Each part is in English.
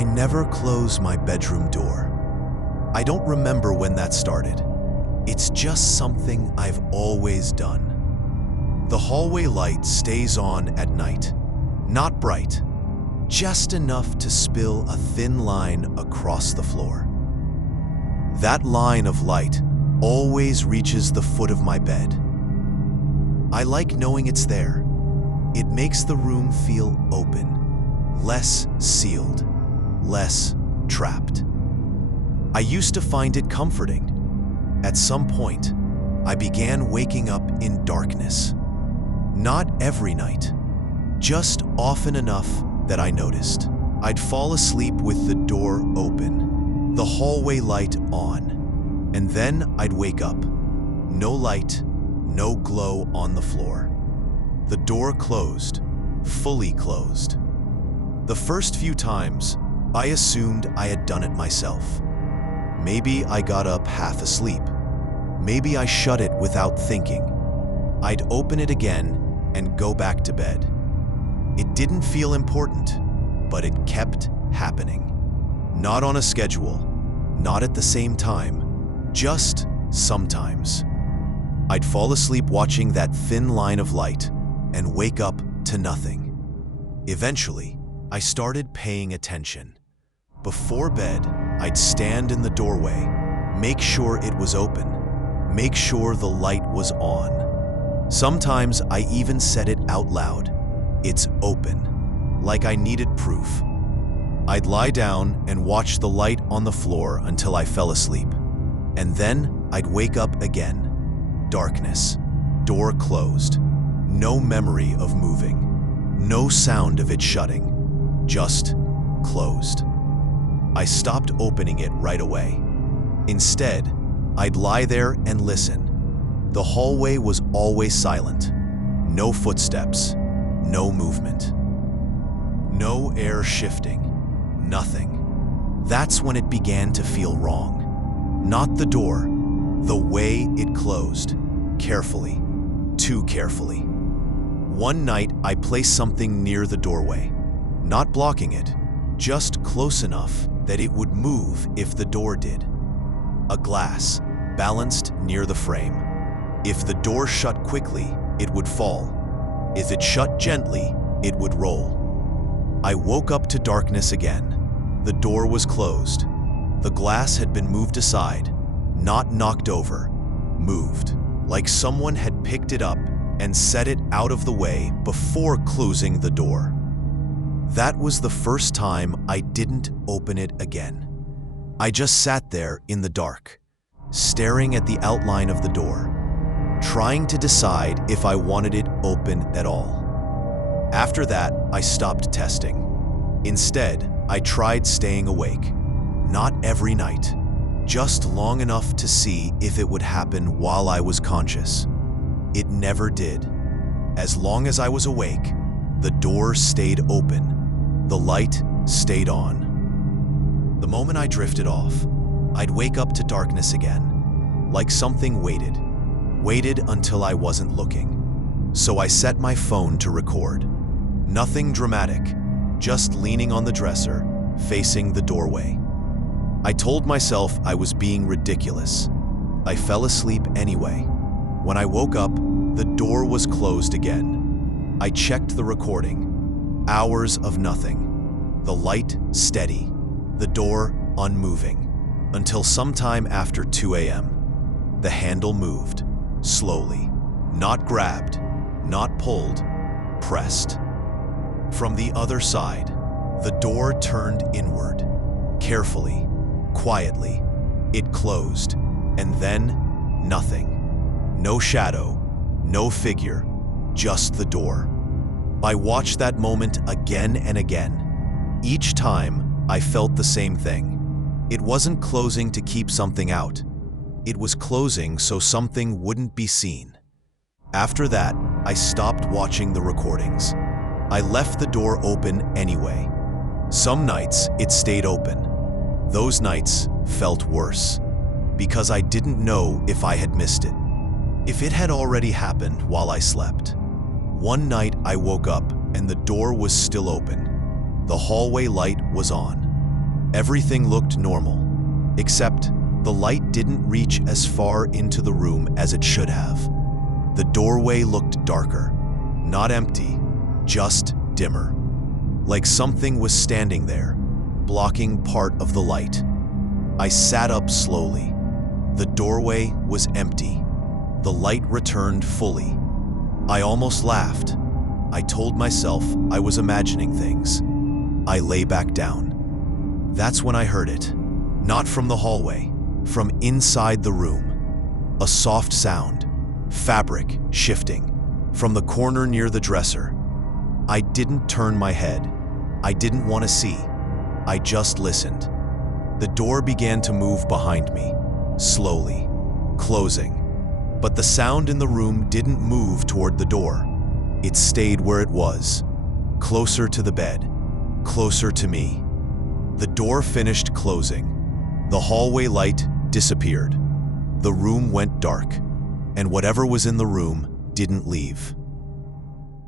I never close my bedroom door. I don't remember when that started. It's just something I've always done. The hallway light stays on at night. Not bright, just enough to spill a thin line across the floor. That line of light always reaches the foot of my bed. I like knowing it's there. It makes the room feel open, less sealed, less trapped. I used to find it comforting. At some point, I began waking up in darkness. Not every night, just often enough that I noticed. I'd fall asleep with the door open, the hallway light on, and then I'd wake up. No light, no glow on the floor. The door closed, fully closed. The first few times, I assumed I had done it myself. Maybe I got up half asleep. Maybe I shut it without thinking. I'd open it again and go back to bed. It didn't feel important, but it kept happening. Not on a schedule, not at the same time, just sometimes. I'd fall asleep watching that thin line of light and wake up to nothing. Eventually, I started paying attention. Before bed, I'd stand in the doorway, make sure it was open, make sure the light was on. Sometimes I even said it out loud. It's open, like I needed proof. I'd lie down and watch the light on the floor until I fell asleep. And then I'd wake up again. Darkness, door closed, no memory of moving, no sound of it shutting, just closed. I stopped opening it right away. Instead, I'd lie there and listen. The hallway was always silent. No footsteps, no movement. No air shifting, nothing. That's when it began to feel wrong. Not the door, the way it closed. Carefully, too carefully. One night, I placed something near the doorway, not blocking it, just close enough that it would move if the door did. A glass, balanced near the frame. If the door shut quickly, it would fall. If it shut gently, it would roll. I woke up to darkness again. The door was closed. The glass had been moved aside, not knocked over, moved, like someone had picked it up and set it out of the way before closing the door. That was the first time I didn't open it again. I just sat there in the dark, staring at the outline of the door, trying to decide if I wanted it open at all. After that, I stopped testing. Instead, I tried staying awake. Not every night, just long enough to see if it would happen while I was conscious. It never did. As long as I was awake, the door stayed open. The light stayed on. The moment I drifted off, I'd wake up to darkness again, like something waited until I wasn't looking. So I set my phone to record. Nothing dramatic, just leaning on the dresser, facing the doorway. I told myself I was being ridiculous. I fell asleep anyway. When I woke up, the door was closed again. I checked the recording. Hours of nothing. The light steady. The door unmoving. Until sometime after 2 a.m. The handle moved. Slowly. Not grabbed. Not pulled. Pressed. From the other side, the door turned inward. Carefully. Quietly. It closed. And then, nothing. No shadow. No figure. Just the door. I watched that moment again and again. Each time, I felt the same thing. It wasn't closing to keep something out. It was closing so something wouldn't be seen. After that, I stopped watching the recordings. I left the door open anyway. Some nights, it stayed open. Those nights felt worse, because I didn't know if I had missed it. If it had already happened while I slept. One night I woke up and the door was still open. The hallway light was on. Everything looked normal, except the light didn't reach as far into the room as it should have. The doorway looked darker, not empty, just dimmer, like something was standing there, blocking part of the light. I sat up slowly. The doorway was empty. The light returned fully. I almost laughed. I told myself I was imagining things. I lay back down. That's when I heard it. Not from the hallway, from inside the room. A soft sound, fabric shifting, from the corner near the dresser. I didn't turn my head. I didn't want to see. I just listened. The door began to move behind me, slowly, closing. But the sound in the room didn't move toward the door. It stayed where it was, closer to the bed, closer to me. The door finished closing. The hallway light disappeared. The room went dark, and whatever was in the room didn't leave.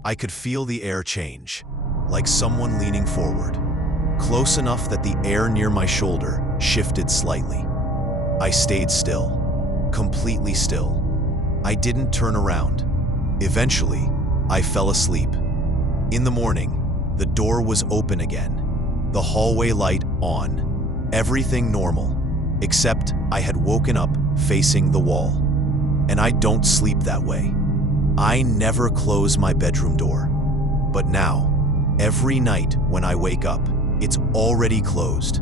I could feel the air change, like someone leaning forward, close enough that the air near my shoulder shifted slightly. I stayed still, completely still. I didn't turn around. Eventually, I fell asleep. In the morning, the door was open again, the hallway light on, everything normal, except I had woken up facing the wall. And I don't sleep that way. I never close my bedroom door. But now, every night when I wake up, it's already closed.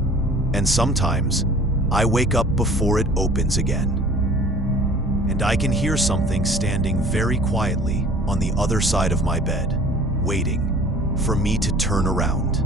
And sometimes, I wake up before it opens again. And I can hear something standing very quietly on the other side of my bed, waiting for me to turn around.